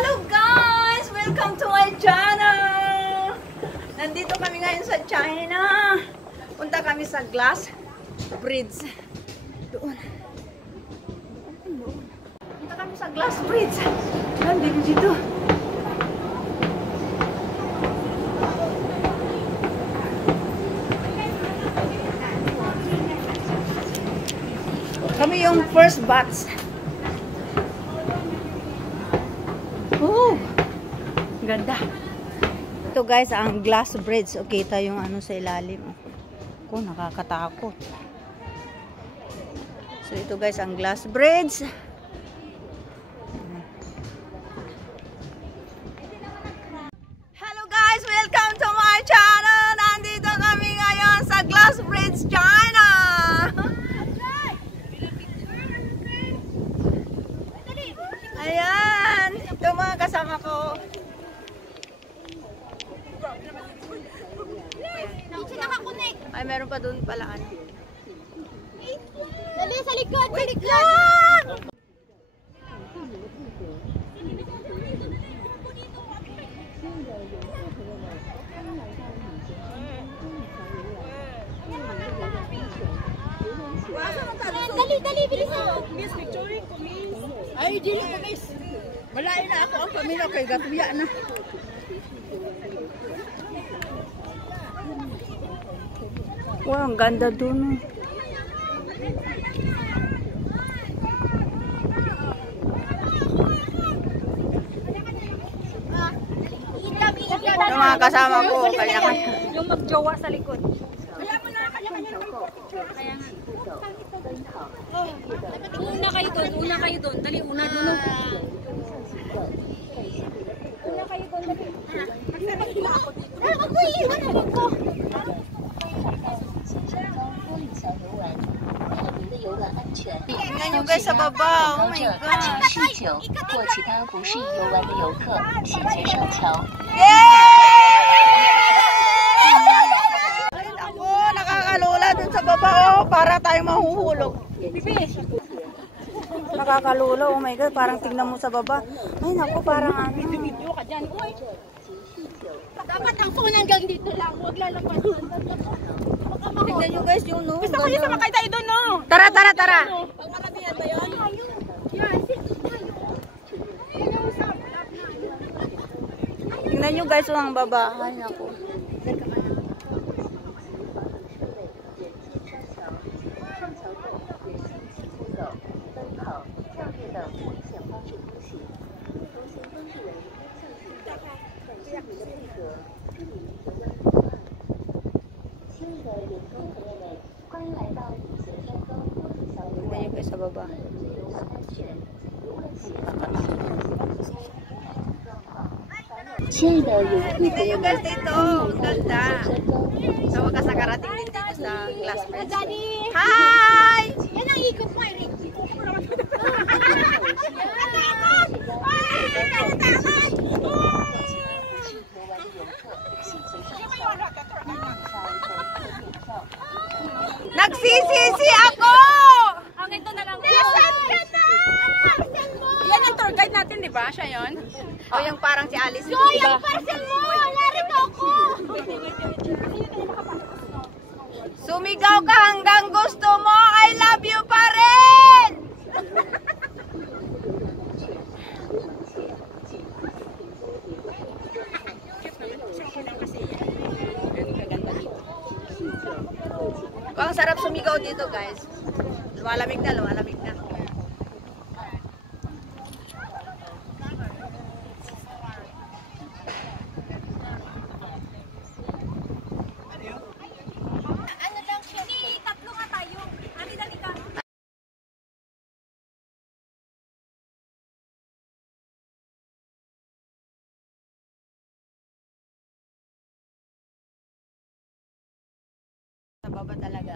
Hello guys! Welcome to my channel! Nandito kami ngayon sa China. Punta kami sa Glass Bridge. Doon. Punta kami sa Glass Bridge. Nandito dito. Kami yung first batch. Oh, ganda. Ito guys, ang Glass Bridge. O, kita yung ano sa ilalim. Ako, nakakatakot. So, ito guys, ang Glass Bridge. Hello guys, welcome to my channel. Nandito kami ngayon sa Glass Bridge, China. Ayan, ito mga kasama ko. Ay, meron pa doon pala ano. Dali, sa likod, sa likod! Dali, dali, bilis mo! Miss, picturing ko, miss. Ay, dili ko, miss. Malain na ako ang pamilya kay Gatuya na. Wow, ang ganda dun. Yung mga kasama ko, kanya-kanya. Yung magjowa sa likod. Una kayo doon. Dali, una doon. Una kayo doon, dali. Mag-iiwan na ko. Tingnan nyo guys sa baba. Oh my God. Ay, ako, nakakalula dun sa baba. Oh, para tayong mahuhulog. Nakakalula. Oh my God, parang tingnan mo sa baba. Ay, naku, parang ano. Video ka dyan. Dapat ang phone hanggang dito lang. Huwag lalabas. Tingnan nyo guys yung no. Gusto ko yung sumakay tayo doon, no? Tara, tara, tara. Pagmaramihan ba yun? Tingnan nyo guys ang baba. Ay, naku. Tingnan nyo guys sa baba. Tingnan nyo guys dito. Ganda. Sa wakas nakarating din dito sa Glass Bridge. Hi! Yan ang ikot mo, Eric. Nagsisisi ako! Ang ito na lang. Listen ka na! Yan ang tour guide natin, di ba? Siya yun? O yung parang si Alice. So, yung parcel mo! Narito ako! Sumigaw ka hanggang gusto mo. I love you pa rin! Ang sarap sumigaw dito guys. Lumalamig na, lumalamig na. Ano lang siya? Tatlo nga tayo. Dali ka. Sa baba talaga.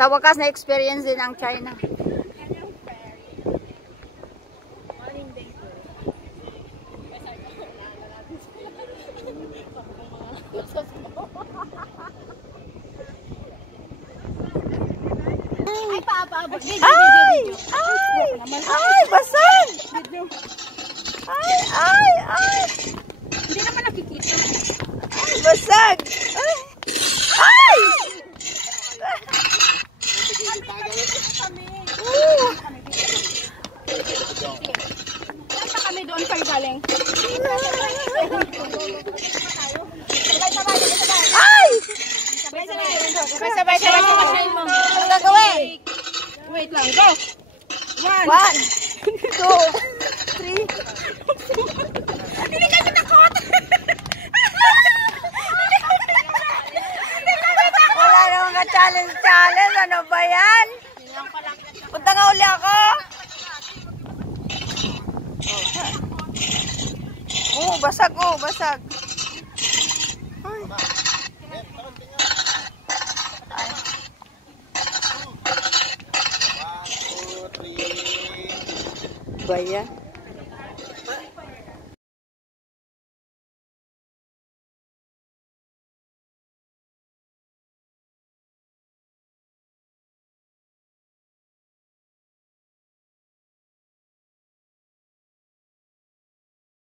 Sa wakas na experience din ang China. Ay, paabot. Ay! Ay! Basag! Ay! Hindi naman nakikita. Ay! Basag! Ay! Saan pa kami doon kayo galing? Ay! Sabay-sabay mo. Ano gagawin? Wait lang, go! 1, 1, 2, 3. Hindi ka natakot! Wala naman ka-challenge. Ano ba yan? Punta nga uli ako. Basag. Basag. Ay. Baya.